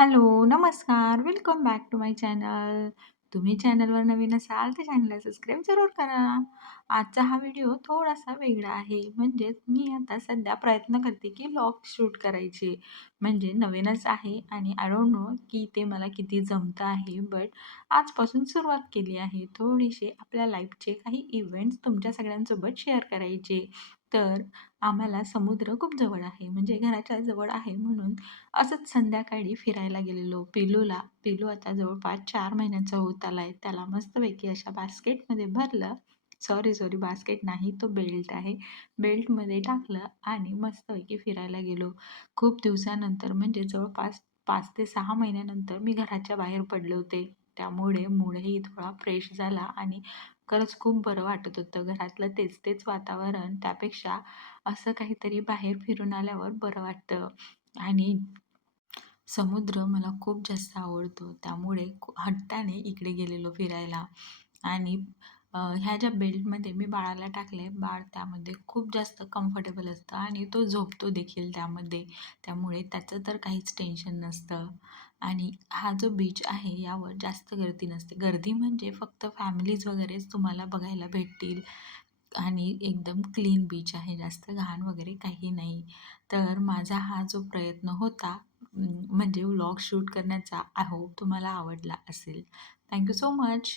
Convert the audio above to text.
Hello, नमस्कार. Welcome back to my channel. तुम्ही चॅनलवर नवीन असाल तर चॅनलला सबस्क्राईब जरूर करा. आजचा हा व्हिडिओ थोडासा वेगळा आहे. म्हणजेच मी आता सध्या प्रयत्न करते की व्लॉग शूट करायचे. म्हणजे नवीनच आहे आणि आय डोंट नो की ते मला किती जमतं आहे. बट आजपासून सुरुवात केली आहे. थोडीसे आपल्या लाईफचे काही इव्हेंट्स तुमच्या सगळ्यांसोबत शेअर करायचे. तर आम्हाला समुद्र खूप जवळ आहे. म्हणजे घराच्या जवळ आहे म्हणून असंच संध्याकाळी फिरायला गेलेलो पिलू आता जवळपास 4 महिन्याचा होत आलाय. त्याला मस्तपैकी अशा बास्केटमध्ये भरलं. सॉरी बास्केट नाही, तो बेल्ट आहे. बेल्टमध्ये टाकलं आणि मस्तपैकी फिरायला गेलो. खूप दिवसानंतर म्हणजे जवळपास 5 ते 6 महिन्यानंतर मी घराच्या बाहेर पडले होते. त्यामुळे मूडही थोडा फ्रेश झाला आणि खरंच खूप बरं वाटत होतं. घरातलं तेच वातावरण त्यापेक्षा असं काहीतरी बाहेर फिरून आल्यावर बरं वाटतं. आणि समुद्र मला खूप जास्त आवडतो. त्यामुळे हट्टाने इकडे गेलेलो फिरायला आणि ह्या ज्या बेल्टमध्ये मी बाळाला टाकले, बाळ त्यामध्ये खूप जास्त कम्फर्टेबल असतं आणि तो झोपतो देखील त्यामध्ये. त्यामुळे त्याचं तर काहीच टेन्शन नसतं. आणि हा जो बीच आहे यावर जास्त गर्दी नसते. गर्दी म्हणजे फक्त फॅमिलीज वगैरेच तुम्हाला बघायला भेटतील. आणि एकदम क्लीन बीच आहे, जास्त घाण वगैरे काही नाही. तर माझा हा जो प्रयत्न होता म्हणजे व्लॉग शूट करण्याचा, आय होप तुम्हाला आवडला असेल. Thank you so much.